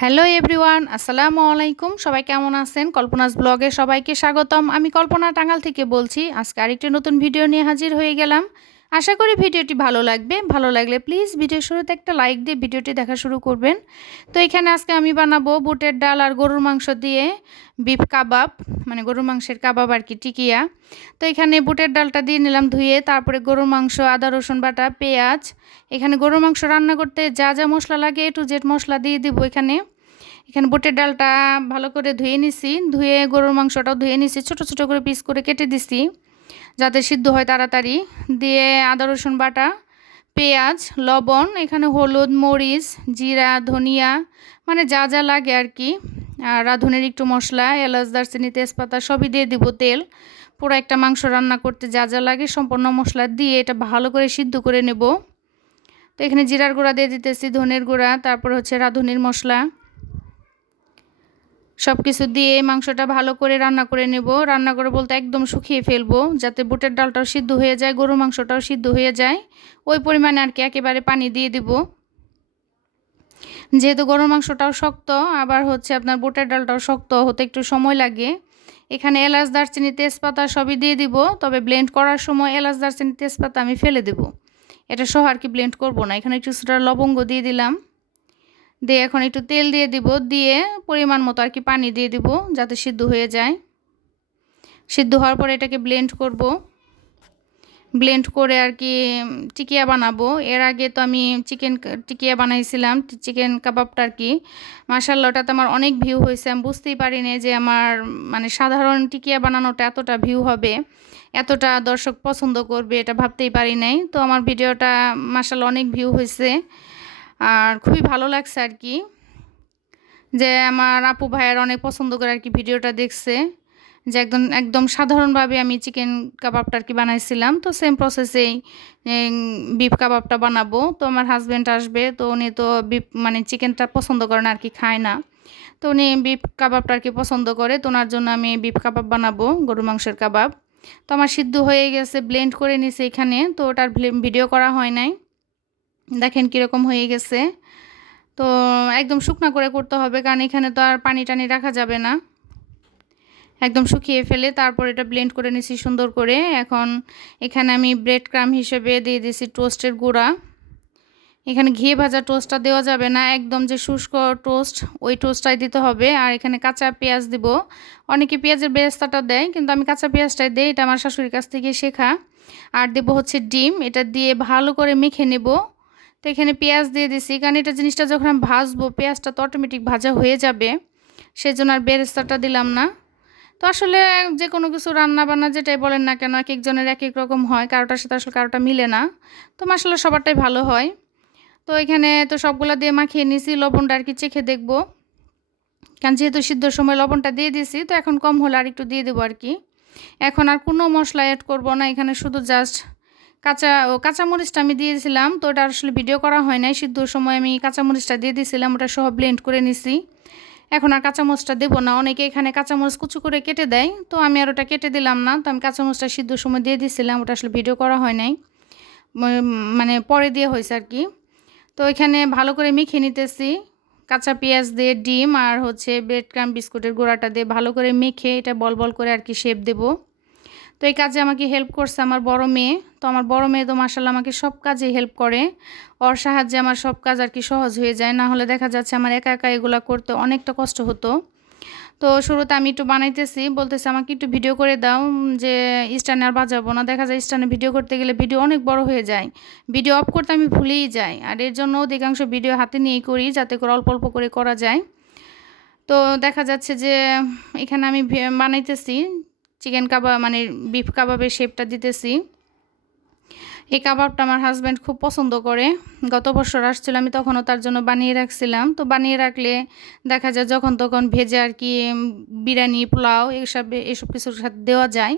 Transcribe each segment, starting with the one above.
Hello everyone, আসসালামু আলাইকুম। সবাই কেমন আছেন? কল্পনাস ব্লগে সবাইকে স্বাগতম। আমি কল্পনা টাঙ্গাল থেকে বলছি, আজকে আরেকটি নতুন ভিডিও নিয়ে হাজির হয়ে গেলাম। আশা করি ভিডিওটি ভালো লাগবে। ভালো লাগলে প্লিজ ভিডিও শুরুতে একটা লাইক দিয়ে ভিডিওটি দেখা শুরু করবেন। তো এখানে আজকে আমি বানাবো বুটের ডাল আর গরুর মাংস দিয়ে বিফ কাবাব মানে গরুর মাংসের কাবাব আর কি, টিকিয়া। তো এখানে বুটের ডালটা দিয়ে নিলাম ধুয়ে, তারপরে গরুর মাংস, আদা, রসুন বাটা, পেঁয়াজ। এখানে গরুর মাংস রান্না করতে যা যা মশলা লাগে, এ টু জেড মশলা দিয়ে দিব এখানে। এখানে বুটের ডালটা ভালো করে ধুয়ে নিছি, ধুয়ে গরুর মাংসটাও ধুয়ে নিছি, ছোটো ছোটো করে পিস করে কেটে দিছি। যাতে সিদ্ধ হয় তাড়াতাড়ি, দিয়ে আদা, রসুন বাটা, পেঁয়াজ, লবণ, এখানে হলুদ, মরিচ, জিরা, ধনিয়া মানে যা যা লাগে আর কি, আর রাঁধুনের একটু মশলা, এলাচ, দারচিনি, তেজপাতা সবই দিয়ে দিব তেল। পুরো একটা মাংস রান্না করতে যা যা লাগে সম্পূর্ণ মশলা দিয়ে এটা ভালো করে সিদ্ধ করে নেব। তো এখানে জিরার গুঁড়া দিয়ে দিতেছি, ধনের গুঁড়া, তারপর হচ্ছে রাঁধুনির মশলা। সব কিছু দিয়ে মাংসটা ভালো করে রান্না করে নেব। রান্না করে বলতে একদম শুকিয়ে ফেলব, যাতে বুটের ডালটাও সিদ্ধ হয়ে যায় গরু মাংসটাও সিদ্ধ হয়ে যায়। ওই পরিমাণে আর কি একেবারে পানি দিয়ে দিব। যেহেতু গরুর মাংসটাও শক্ত, আবার হচ্ছে আপনার বুটের ডালটাও শক্ত, হতে একটু সময় লাগে। এখানে এলাচ, দারচিনি, তেজপাতা সবই দিয়ে দিব, তবে ব্লেন্ড করার সময় এলাচ, দারচিনি, তেজপাতা আমি ফেলে দেব। এটা সহ আর কি ব্লেন্ড করব না। এখানে একটু লবঙ্গ দিয়ে দিলাম। দিয়ে এখন একটু তেল দিয়ে দিব, দিয়ে পরিমাণ মতো আর কি পানি দিয়ে দিব যাতে সিদ্ধ হয়ে যায়। সিদ্ধ হওয়ার পরে এটাকে ব্লেন্ড করব। ব্লেন্ড করে আর কি টিকিয়া বানাবো। এর আগে তো আমি চিকেন টিকিয়া বানাইছিলাম চিকেন কাবাবটা আর কি। মার্শাল্লা ওটাতে আমার অনেক ভিউ হয়েছে। আমি বুঝতেই পারিনি যে আমার মানে সাধারণ টিকিয়া বানানোটা এতটা ভিউ হবে, এতটা দর্শক পছন্দ করবে এটা ভাবতেই পারি নাই। তো আমার ভিডিওটা মার্শাল অনেক ভিউ হয়েছে। আর খুবই ভালো লাগছে আর কি যে আমার আপু ভাইয়ের অনেক পছন্দ করে আর কি ভিডিওটা দেখছে, যে একদম একদম সাধারণভাবে আমি চিকেন কাবাবটা আর কি বানাইছিলাম। তো সেম প্রসেসেই বিফ কাবাবটা বানাবো। তো আমার হাজব্যান্ড আসবে, তো উনি তো বিফ মানে চিকেনটা পছন্দ করেন আর কি, খায় না। তো উনি বিফ কাবাবটা আর কি পছন্দ করে, তো ওনার জন্য আমি বিফ কাবাব বানাবো গরু মাংসের কাবাব। তো আমার সিদ্ধ হয়ে গেছে ব্লেন্ড করে নিছে এখানে, তো ওটার ভিডিও করা হয় নাই। দেখেন কীরকম হয়ে গেছে। তো একদম শুকনা করে করতে হবে, কারণ এখানে তো আর পানি টানি রাখা যাবে না। একদম শুকিয়ে ফেলে তারপর এটা ব্লেন্ড করে নিছি সুন্দর করে। এখন এখানে আমি ব্রেড ক্রাম হিসেবে দিয়ে দিয়েছি টোস্টের গুঁড়া। এখানে ঘি ভাজা টোস্টটা দেওয়া যাবে না, একদম যে শুষ্ক টোস্ট ওই টোস্টটাই দিতে হবে। আর এখানে কাঁচা পেঁয়াজ দিব। অনেকে পেঁয়াজের বেরেস্তাটা দেয়, কিন্তু আমি কাঁচা পেঁয়াজটাই দেই, এটা আমার শাশুড়ির কাছ থেকে শেখা। আর দেবো হচ্ছে ডিম, এটা দিয়ে ভালো করে মেখে নেব। তো এখানে পেঁয়াজ দিয়ে দিছি। কারণ এটা জিনিসটা যখন আমি ভাজবো, পেঁয়াজটা তো অটোমেটিক ভাজা হয়ে যাবে। সেজন্য আর বেরেস্তাটা দিলাম না। তো আসলে যে কোনো কিছু রান্না বান্না যেটাই বলেন না কেন এক একজনের এক এক রকম হয়। কারোটার সাথে আসলে কারোটা মিলে না। তো আসলে সবারটাই ভালো হয়। তো এখানে তো সবগুলো দিয়ে মাখিয়ে নিছি। লবণটা আর কি চেখে দেখব। কারণ যেহেতু সিদ্ধর সময় লবণটা দিয়ে দিয়েছি তো এখন কম হলে আর একটু দিয়ে দেবো আর কি। এখন আর কোনো মশলা অ্যাড করব না। এখানে শুধু জাস্ট কাঁচা, ও কাঁচামরিচটা আমি দিয়েছিলাম, তো ওটা আসলে ভিডিও করা হয় নাই। সিদ্ধর সময় আমি কাঁচামরিচটা দিয়ে দিয়েছিলাম ওটা সহ ব্লেন্ড করে নিছি। এখন আর কাঁচামরিচটা দেবো না। অনেকে এখানে কাঁচামরিচ কুচু করে কেটে দেয়, তো আমি আর ওটা কেটে দিলাম না। তো আমি কাঁচামরিচটা সিদ্ধর সময় দিয়ে দিয়েছিলাম ওটা আসলে ভিডিও করা হয় নাই। মানে পরে দিয়ে হয়েছে আর কি। তো এখানে ভালো করে মেখে নিতেছি। কাঁচা পেঁয়াজ দিয়ে ডিম আর হচ্ছে ব্রেড ক্রাম বিস্কুটের গোড়াটা দিয়ে ভালো করে মেখে এটা বল বল করে আর কি শেপ দেবো। তো এই কাজে আমাকে হেল্প করছে আমার বড় মেয়ে। তো আমার বড় মেয়ে তো মার্শাল্লাহ আমাকে সব কাজে হেল্প করে। ওর সাহায্যে আমার সব কাজ আর কি সহজ হয়ে যায়। না হলে দেখা যাচ্ছে আমার একা একা এগুলো করতে অনেকটা কষ্ট হতো। তো শুরুতে আমি একটু বানাইতেছি। বলতেছি, আমাকে একটু ভিডিও করে দাও যে স্ট্যান্ড আর বাজাবো না। দেখা যায় স্ট্যান্ডে ভিডিও করতে গেলে ভিডিও অনেক বড় হয়ে যায়। ভিডিও অফ করতে আমি ভুলেই যাই। আর এর জন্য অধিকাংশ ভিডিও হাতে নিয়েই করি যাতে করে অল্প অল্প করে করা যায়। তো দেখা যাচ্ছে যে এখানে আমি বানাইতেছি। চিকেন কাবাব মানে বিফ কাবাবের শেপটা দিতেছি। এই কাবাবটা আমার হাজব্যান্ড খুব পছন্দ করে। গত বছর আসছিল, আমি তখনও তার জন্য বানিয়ে রাখছিলাম। তো বানিয়ে রাখলে দেখা যায় যখন তখন ভেজে আর কি বিরিয়ানি, পোলাও এসব এসব কিছুর সাথে দেওয়া যায়।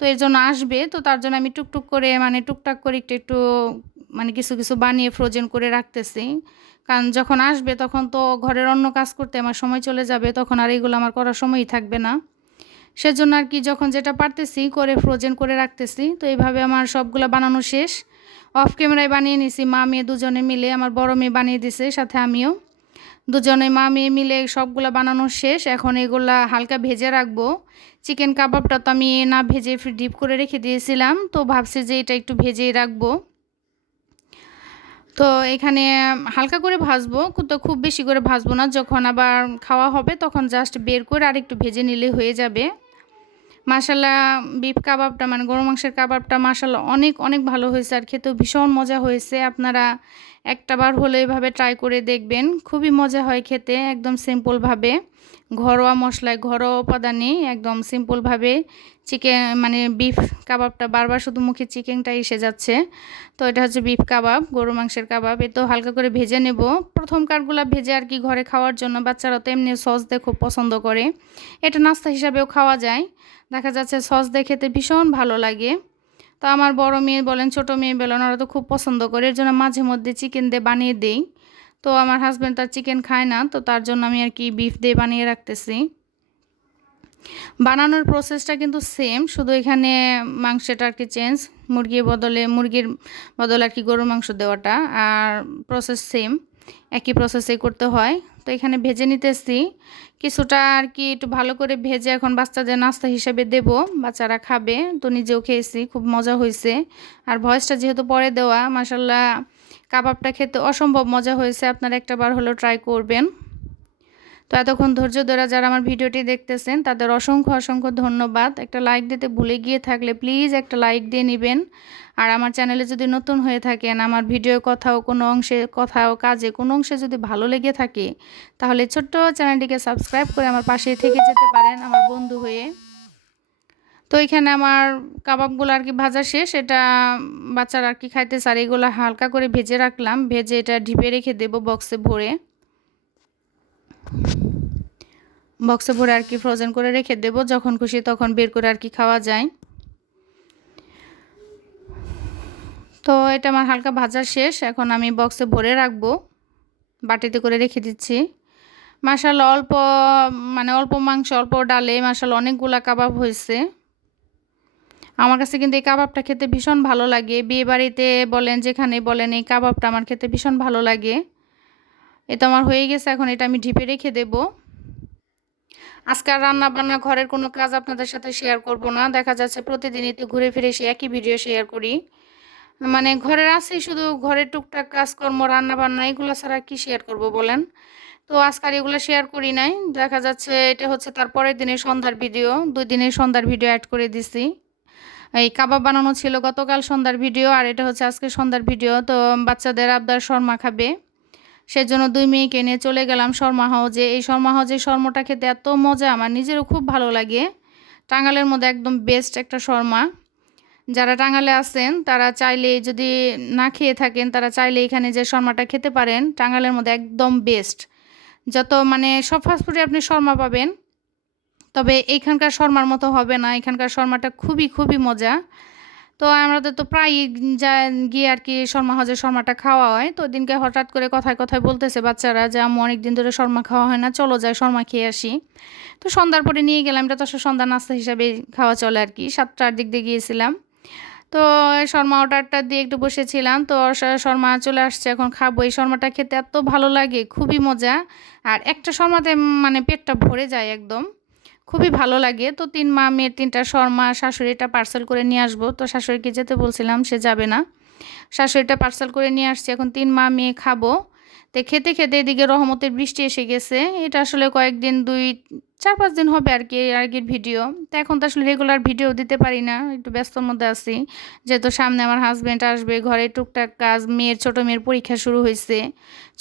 তো এর জন্য আসবে। তো তার জন্য আমি টুকটুক করে মানে টুকটাক করে একটু একটু মানে কিছু কিছু বানিয়ে ফ্রোজেন করে রাখতেছি। কারণ যখন আসবে তখন তো ঘরের অন্য কাজ করতে আমার সময় চলে যাবে, তখন আর এগুলো আমার করার সময়ই থাকবে না। সেজন্য আর কি যখন যেটা পারতেছি করে ফ্রোজেন করে রাখতেছি। তো এইভাবে আমার সবগুলো বানানো শেষ। অফ ক্যামেরায় বানিয়ে নিছি, মা মেয়ে দুজনে মিলে, আমার বড় মেয়ে বানিয়ে দিছে, সাথে আমিও। দুজনে মা মেয়ে মিলে সবগুলো বানানো শেষ। এখন এগুলা হালকা ভেজে রাখব। চিকেন কাবাবটা তো আমি না ভেজে ডিপ করে রেখে দিয়েছিলাম। তো ভাবছি যে এটা একটু ভেজেই রাখব। তো এখানে হালকা করে ভাজবো তো খুব বেশি করে ভাজবো না। যখন আবার খাওয়া হবে, তখন জাস্ট বের করে আর একটু ভেজে নিলে হয়ে যাবে। মাসাল্লাহ বিফ কাবাবটা মানে গরু মাংসের কাবাবটা মাসাল্লাহ অনেক অনেক ভালো হয়েছে আর খেতেও ভীষণ মজা হয়েছে। আপনারা একটা বার হলে এভাবে ট্রাই করে দেখবেন। খুবই মজা হয় খেতে, একদম সিম্পলভাবে ঘরোয়া মশলায় ঘরোয়া উপাদানে একদম সিম্পলভাবে চিকেন মানে বিফ কাবাবটা, বারবার শুধু মুখে চিকেনটা এসে যাচ্ছে। তো এটা হচ্ছে বিফ কাবাব গরু মাংসের কাবাব। এ তো হালকা করে ভেজে নেব। প্রথম কাঠগুলা ভেজে আর কি ঘরে খাওয়ার জন্য বাচ্চারা তো এমনি সস দিয়ে খুব পছন্দ করে। এটা নাস্তা হিসাবেও খাওয়া যায়। দেখা যাচ্ছে সস দিয়ে খেতে ভীষণ ভালো লাগে। তো আমার বড় মেয়ে বলেন, ছোট মেয়ে বলেন, ওরা তো খুব পছন্দ করে। এর জন্য মাঝে মধ্যে চিকেন দিয়ে বানিয়ে দিই। তো আমার হাজব্যান্ড তার চিকেন খায় না, তো তার জন্য আমি আর কি বিফ দিয়ে বানিয়ে রাখতেছি। বানানোর প্রসেসটা কিন্তু সেম শুধু এখানে মাংসটা আর কি চেঞ্জ মুরগির বদলে মুরগির বদলে আর কি গরুর মাংস দেওয়াটা, আর প্রসেস সেম একই প্রসেসেই করতে হয়। তো এখানে ভেজে নিতেছি। কিছুটা আর কি একটু ভালো করে ভেজে এখন বাচ্চাদের নাস্তা হিসেবে দেব। বাচ্চারা খাবে, তো নিজেও খেয়েছি, খুব মজা হয়েছে। আর ভয়েসটা যেহেতু পরে দেওয়া মাসাল্লাহ কাবাবটা খেতে অসম্ভব মজা হয়েছে। আপনারা একটা বার হলেও ট্রাই করবেন। তো এতক্ষণ ধৈর্য ধরে যারা আমার ভিডিওটি দেখতেছেন, তাদের অসংখ্য অসংখ্য ধন্যবাদ। একটা লাইক দিতে ভুলে গিয়ে থাকলে প্লিজ একটা লাইক দিয়ে নেবেন। আর আমার চ্যানেলে যদি নতুন হয়ে থাকেন আমার ভিডিও কথাও কোনো অংশে, কথাও, কাজে কোনো অংশে যদি ভালো লেগে থাকে, তাহলে ছোট্ট চ্যানেলটিকে সাবস্ক্রাইব করে আমার পাশে থেকে যেতে পারেন আমার বন্ধু হয়ে। তো এখানে আমার কাবাবগুলো আর কি ভাজা শেষ, এটা বাচ্চারা আর কি খাইতে চার এগুলো হালকা করে ভেজে রাখলাম, ভেজে এটা ঢিপে রেখে দেবো বক্সে ভরে। বক্সে ভরে আর কি ফ্রোজেন করে রেখে দেবো, যখন খুশি তখন বের করে আর কি খাওয়া যায়। তো এটা আমার হালকা ভাজা শেষ। এখন আমি বক্সে ভরে রাখব। বাটিতে করে রেখে দিচ্ছি। মাসাল অল্প মানে অল্প মাংস, অল্প ডালে মাসাল অনেকগুলা কাবাব হয়েছে। আমার কাছে কিন্তু এই কাবাবটা খেতে ভীষণ ভালো লাগে। বিয়ে বাড়িতে বলেন, যেখানে বলেন, এই কাবাবটা আমার খেতে ভীষণ ভালো লাগে। এটা আমার হয়ে গেছে, এখন এটা আমি ঢিপে রেখে দেব। আজকাল রান্না বান্না ঘরের কোনো কাজ আপনাদের সাথে শেয়ার করব না। দেখা যাচ্ছে প্রতিদিনই তো ঘুরে ফিরে সে একই ভিডিও শেয়ার করি। মানে ঘরের আছে শুধু ঘরের টুকটাক কাজকর্ম রান্না বান্না এগুলো ছাড়া কি শেয়ার করব বলেন? তো আজকাল এগুলো শেয়ার করি নাই। দেখা যাচ্ছে এটা হচ্ছে তার পরের দিনের সন্ধ্যার ভিডিও দুই দিনের সন্ধ্যার ভিডিও অ্যাড করে দিছি। এই কাবাব বানানো ছিল গতকাল সন্ধ্যার ভিডিও আর এটা হচ্ছে আজকে সন্ধ্যার ভিডিও তো বাচ্চাদের আবদার শর্মা খাবে। সেজন্য দুই মেয়েকে নিয়ে চলে গেলাম শর্মা হাউজে। এই শর্মা হাউজে শর্মাটা খেতে এত মজা, আমার নিজেরও খুব ভালো লাগে। টাঙ্গালের মধ্যে একদম বেস্ট একটা শর্মা। যারা টাঙ্গালে আছেন, তারা চাইলে যদি না খেয়ে থাকেন, তারা চাইলে এখানে যে শর্মাটা খেতে পারেন, টাঙ্গালের মধ্যে একদম বেস্ট যত মানে সব ফাস্টফুডে আপনি শর্মা পাবেন, তবে এখানকার শর্মার মতো হবে না। এখানকার শর্মাটা খুবই খুবই মজা। তো আমাদের তো প্রায় যা গিয়ে আর কি শর্মা হজের শর্মাটা খাওয়া হয়। তো দিনকে হঠাৎ করে কথায় কথায় বলতেছে বাচ্চারা যে আমি অনেক দিন ধরে শর্মা খাওয়া হয় না, চলো যাই, শর্মা খেয়ে আসি। তো সন্ধ্যার পরে নিয়ে গেলাম। এটা তো সন্ধ্যা নাস্তা হিসাবে খাওয়া চলে আর কি। সাতটার দিক দিয়ে গিয়েছিলাম। তো শর্মা অর্ডারটা দিয়ে একটু বসেছিলাম। তো শর্মা চলে আসছে, এখন খাব। এই শর্মাটা খেতে এত ভালো লাগে, খুবই মজা। আর একটা শর্মাতে মানে পেটটা ভরে যায় একদম। খুবই ভালো লাগে। তো তিন মা মেয়ের তিনটা শর্মা, শাশুড়িটা পার্সেল করে নিয়ে আসব। তো শাশুড়িকে যেতে বলছিলাম, সে যাবে না। শাশুড়িটা পার্সেল করে নিয়ে আসছে। এখন তিন মা মেয়ে খাব। তো খেতে খেতে এদিকে রহমতের বৃষ্টি এসে গেছে। এটা আসলে কয়েকদিন, দুই চার পাঁচ দিন হবে আর কি আগের ভিডিও। তো এখন তো আসলে রেগুলার ভিডিও দিতে পারি না, একটু ব্যস্তর মধ্যে আছি। যেহেতু সামনে আমার হাজব্যান্ড আসবে, ঘরে টুকটাক কাজ, মেয়ের, ছোটো মেয়ের পরীক্ষা শুরু হয়েছে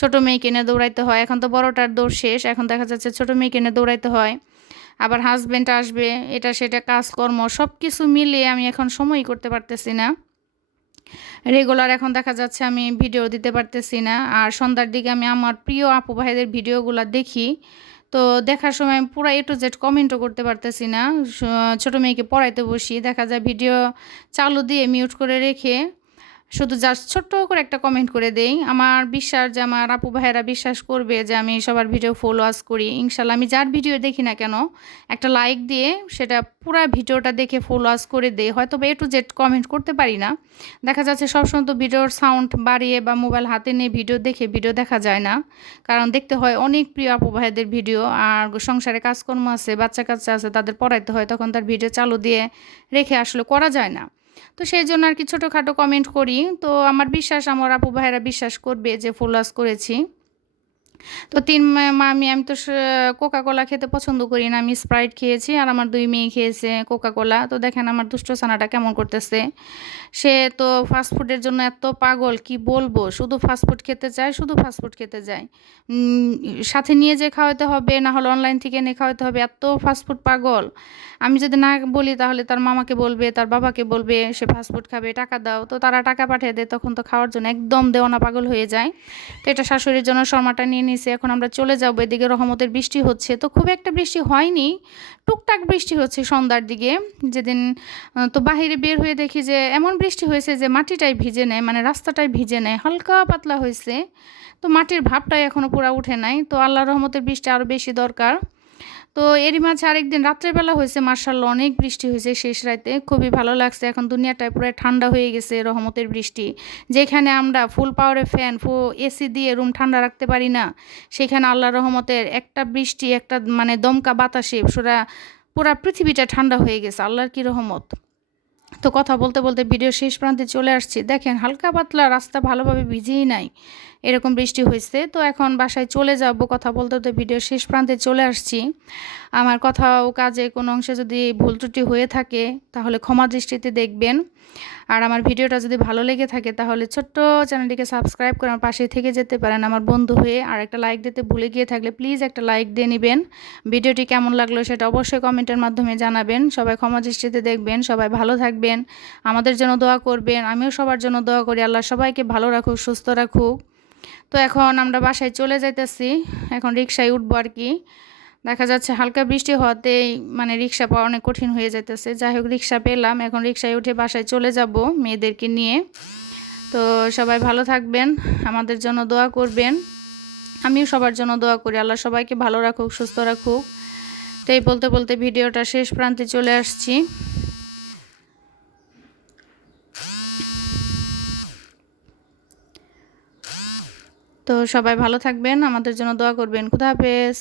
ছোটো মেয়েকে নিয়ে দৌড়াইতে হয়। এখন তো বড়টার দৌড় শেষ, এখন দেখা যাচ্ছে ছোটো মেয়েকে নিয়ে দৌড়াইতে হয়। আবার হাজব্যান্ড আসবে, এটা সেটা কাজকর্ম সব কিছু মিলিয়ে আমি এখন সময়ই করতে পারতেছি না। রেগুলার এখন দেখা যাচ্ছে আমি ভিডিও দিতে পারতেছি না। আর সন্ধ্যার দিকে আমি আমার প্রিয় আপু ভাইদের ভিডিওগুলো দেখি। তো দেখার সময় পুরো এ টু জেড কমেন্টও করতে পারতেছি না। ছোটো মেয়েকে পড়াইতে বসি। দেখা যায় ভিডিও চালু দিয়ে মিউট করে রেখে শুধু জাস্ট ছোট্ট করে একটা কমেন্ট করে দেই। আমার বিশ্বাস যে আমার আপু ভাইয়েরা বিশ্বাস করবে যে আমি সবার ভিডিও ফলোয়ার্স করি। ইনশাল্লাহ আমি যার ভিডিও দেখি না কেন, একটা লাইক দিয়ে সেটা পুরো ভিডিওটা দেখে ফলোয়ার্স করে দেই হয়তো বা এ টু জেড কমেন্ট করতে পারি না। দেখা যাচ্ছে সবসময় তো ভিডিওর সাউন্ড বাড়িয়ে বা মোবাইল হাতে নিয়ে ভিডিও দেখে ভিডিও দেখা যায় না। কারণ দেখতে হয় অনেক প্রিয় আপু ভাইদের ভিডিও আর সংসারে কাজকর্ম আছে, বাচ্চা কাচ্চা আছে, তাদের পড়াইতে হয়, তখন তার ভিডিও চালু দিয়ে রেখে আসলে করা যায় না। তো সেই জন্য আর কি ছোটোখাটো কমেন্ট করি। তো আমার বিশ্বাস, আমার আপু ভাইয়েরা বিশ্বাস করবে যে ফলোয়ার্স করেছি। তো তিন মামি, আমি তো কোকা কোলা খেতে পছন্দ করি না। আমি স্প্রাইট খেয়েছি আর আমার দুই মেয়ে খেয়েছে কোকা কোলা তো দেখেন আমার দুষ্ট ছানাটা কেমন করতেছে। সে তো ফাস্টফুডের জন্য এত পাগল, কি বলব? শুধু ফাস্টফুড খেতে চায়, শুধু ফাস্টফুড খেতে যায়। সাথে নিয়ে যে খাওয়াতে হবে, না হলে অনলাইন থেকে এনে খাওয়াতে হবে। এত ফাস্টফুড পাগল। আমি যদি না বলি তাহলে তার মামাকে বলবে, তার বাবাকে বলবে, সে ফাস্টফুড খাবে, টাকা দাও। তো তারা টাকা পাঠিয়ে দেয়, তখন তো খাওয়ার জন্য একদম দেওয়ানা পাগল হয়ে যায়। তো এটা শাশুড়ির জন্য শর্মাটা নিয়ে নিছে, এখন আমরা চলে যাব, এদিকে রহমতের বৃষ্টি হচ্ছে। তো খুব একটা বৃষ্টি হয়নি, টুকটাক বৃষ্টি হচ্ছে সন্ধ্যার দিকে। যেদিন তো বাহিরে বের হয়ে দেখি যে এমন বৃষ্টি হয়েছে যে মাটিটাই ভিজে নেয় মানে রাস্তাটাই ভিজে নেয়, হালকা পাতলা হয়েছে। তো মাটির ভাবটাই এখনও পুরা উঠে নাই। তো আল্লাহ রহমতের বৃষ্টি আরও বেশি দরকার। তো এরই মাঝে আরেকদিন রাত্রেবেলা হয়েছে মার্শাল অনেক বৃষ্টি হয়েছে শেষ রাতে খুবই ভালো লাগছে, এখন দুনিয়াটায় পুরো ঠান্ডা হয়ে গেছে রহমতের বৃষ্টি। যেখানে আমরা ফুল পাওয়ারে ফ্যান ফু এসি দিয়ে রুম ঠান্ডা রাখতে পারি না, সেখানে আল্লাহ রহমতের একটা বৃষ্টি, একটা মানে দমকা বাতাসে পুরা পুরা পৃথিবীটা ঠান্ডা হয়ে গেছে। আল্লাহর কি রহমত? তো কথা বলতে বলতে ভিডিও শেষ প্রান্তে চলে আসছি। দেখেন, হালকা পাতলা রাস্তা ভালোভাবে ভিজেই নাই, এরকম বৃষ্টি হয়েছে। তো এখন বাসায় চলে যাব, কথা বলতে বলতে ভিডিও শেষ প্রান্তে চলে আসছি। আমার কথা ও কাজে কোনো অংশে যদি ভুল ত্রুটি হয়ে থাকে, তাহলে ক্ষমা দৃষ্টিতে দেখবেন। আর আমার ভিডিওটা যদি ভালো লেগে থাকে তাহলে ছোট্ট চ্যানেলটিকে সাবস্ক্রাইব করে আমার পাশে থেকে যেতে পারেন আমার বন্ধু হয়ে। আর একটা লাইক দিতে ভুলে গিয়ে থাকলে প্লিজ একটা লাইক দিয়ে নেবেন। ভিডিওটি কেমন লাগল সেটা অবশ্যই কমেন্টের মাধ্যমে জানাবেন। সবাই ক্ষমা দৃষ্টিতে দেখবেন, সবাই ভালো থাকবেন, আমাদের জন্য দোয়া করবেন, আমিও সবার জন্য দোয়া করি। আল্লাহ সবাইকে ভালো রাখুক, সুস্থ রাখুক। তো এখন আমরা বাসায় চলে যাইতেছি, এখন রিক্সায় উঠবো আর কি। দেখা যাচ্ছে হালকা বৃষ্টি হওয়াতেই মানে রিক্সা পাওয়া অনেক কঠিন হয়ে যাইতেছে। যাই হোক, রিক্সা পেলাম। এখন রিক্সায় উঠে বাসায় চলে যাব মেয়েদেরকে নিয়ে। তো সবাই ভালো থাকবেন, আমাদের জন্য দোয়া করবেন। আমিও সবার জন্য দোয়া করি। আল্লাহ সবাইকে ভালো রাখুক, সুস্থ রাখুক। তো এই বলতে বলতে ভিডিওটা শেষ প্রান্তে চলে আসছি। তো সবাই ভালো থাকবেন, আমাদের জন্য দোয়া করবেন। খুদা হাফেজ।